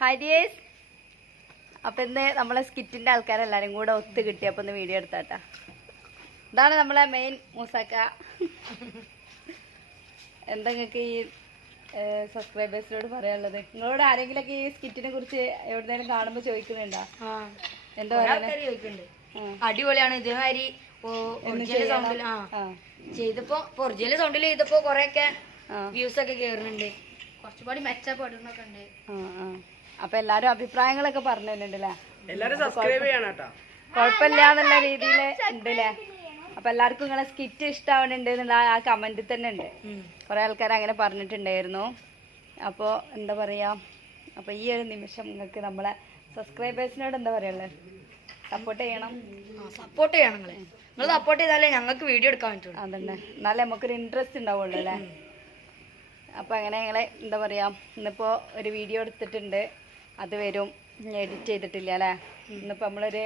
ഹരിയേസ് അപ്പൊ ഇന്ന് നമ്മളെ സ്കിറ്റിന്റെ ആൾക്കാരെല്ലാരും കൂടെ ഒത്ത് കിട്ടിയപ്പോ ഒന്ന് വീഡിയോ എടുത്താട്ടാ. ഇതാണ് നമ്മളെ മെയിൻ മൂസക്ക. എന്താ നിങ്ങൾക്ക് ഈ സബ്സ്ക്രൈബേഴ്സിനോട് പറയാനുള്ളത്? നിങ്ങളോട് ആരെങ്കിലൊക്കെ ഈ സ്കിറ്റിനെ കുറിച്ച് എവിടെന്നെങ്കിലും കാണുമ്പോ ചോദിക്കുന്നുണ്ടോ? എന്താ പറയുക അടിപൊളിയാണ്. ഇതേമാതിരി ചെയ്തപ്പോ ഒറിജിനൽ സൗണ്ടിൽ ചെയ്തപ്പോ കൊറേ ഒക്കെ വ്യൂസ് ഒക്കെ കേറുന്നുണ്ട്. മെച്ചപ്പെടുന്നൊക്കെ ഉണ്ട്. ആ. അപ്പൊ എല്ലാരും അഭിപ്രായങ്ങളൊക്കെ പറഞ്ഞു തരുന്നുണ്ടല്ലേ എല്ലാരും സബ്സ്ക്രൈബ് ചെയ്യണം കേട്ടോ. കുഴപ്പമില്ല എന്നുള്ള രീതിയിൽ ഉണ്ടല്ലേ? അപ്പൊ എല്ലാവർക്കും ഇങ്ങനെ സ്കിറ്റ് ഇഷ്ടാവണുണ്ട് എന്നുള്ള ആ കമന്റിൽ തന്നെ ഉണ്ട്. കുറെ ആൾക്കാർ അങ്ങനെ പറഞ്ഞിട്ടുണ്ടായിരുന്നു. അപ്പോൾ എന്താ പറയാ? അപ്പൊ ഈ ഒരു നിമിഷം നിങ്ങൾക്ക് നമ്മളെ സബ്സ്ക്രൈബേഴ്സിനോട് എന്താ പറയുള്ളത് സപ്പോർട്ട് ചെയ്യണം. സപ്പോർട്ട് ചെയ്യണം നിങ്ങളെ. നിങ്ങൾ സപ്പോർട്ട് ചെയ്താലേ ഞങ്ങൾക്ക് വീഡിയോ എടുക്കാൻ പറ്റുള്ളൂ. അതന്നെ. എന്നാലേ നമുക്കൊരു ഇൻട്രസ്റ്റ് ഉണ്ടാവുള്ളൂ അല്ലേ? അപ്പൊ അങ്ങനെ ഞങ്ങളെ എന്താ പറയുക ഇന്നിപ്പോൾ ഒരു വീഡിയോ എടുത്തിട്ടുണ്ട്. അത് വരും. എഡിറ്റ് ചെയ്തിട്ടില്ല അല്ലേ? ഇന്നിപ്പോ നമ്മളൊരു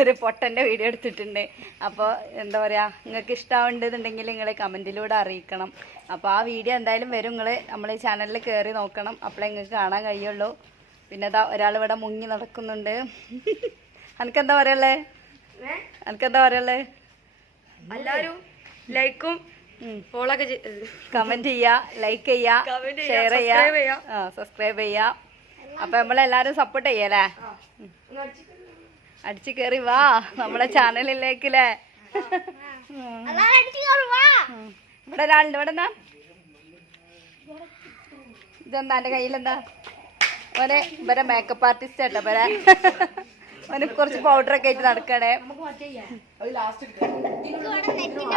ഒരു പൊട്ടന്റെ വീഡിയോ എടുത്തിട്ടുണ്ട്. അപ്പോൾ എന്താ പറയുക നിങ്ങൾക്ക് ഇഷ്ടമാവേണ്ടതുണ്ടെങ്കിൽ നിങ്ങൾ കമന്റിലൂടെ അറിയിക്കണം. അപ്പോൾ ആ വീഡിയോ എന്തായാലും വരും. നിങ്ങൾ ഈ ചാനലിൽ കയറി നോക്കണം. അപ്പോഴേ നിങ്ങൾക്ക് കാണാൻ കഴിയുള്ളൂ. പിന്നെ അതാ ഒരാൾ ഇവിടെ മുങ്ങി നടക്കുന്നുണ്ട്. എനിക്കെന്താ പറയല്ലേ എനിക്കെന്താ പറയല്ലേ എല്ലാവരും ലൈക്കും കമന്റ് ചെയ്യാ ലൈക്ക് ചെയ്യാ ഷെയർ ചെയ്യാ subscribe ചെയ്യാ. ആ സബ്സ്ക്രൈബ് ചെയ്യാ. അപ്പൊ നമ്മളെല്ലാരും സപ്പോർട്ട് ചെയ്യല്ലേ? അടിച്ചു കേറി വാ നമ്മളെ ചാനലിലേക്കല്ലേ ഇവിടെ ഒരാളുണ്ട് ഇവിടെ എന്താ? ഇതെന്താ എന്റെ കയ്യിലെന്താ? ഒരേ ഇവരെ മേക്കപ്പ് ആർട്ടിസ്റ്റ് ആട്ടോ ഇവരെ. ഓന് കുറച്ച് പൗഡർ ഒക്കെ ആയിട്ട് നടക്കണേ.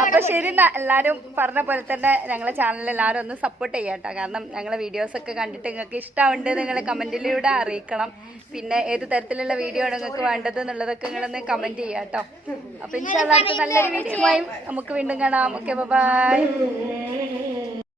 അപ്പൊ ശരി എന്നാ എല്ലാരും പറഞ്ഞ പോലെ തന്നെ ഞങ്ങളെ ചാനൽ എല്ലാരും ഒന്ന് സപ്പോർട്ട് ചെയ്യാട്ടോ കാരണം ഞങ്ങളെ വീഡിയോസ് ഒക്കെ കണ്ടിട്ട് നിങ്ങൾക്ക് ഇഷ്ടമുണ്ട് നിങ്ങൾ കമന്റിലൂടെ അറിയിക്കണം. പിന്നെ ഏത് തരത്തിലുള്ള വീഡിയോ ആണ് നിങ്ങൾക്ക് വേണ്ടത് എന്നുള്ളതൊക്കെ നിങ്ങളൊന്ന് കമന്റ് ചെയ്യാട്ടോ അപ്പൊ നല്ലൊരു വീഡിയോയും നമുക്ക് വീണ്ടും കാണാം. Okay bye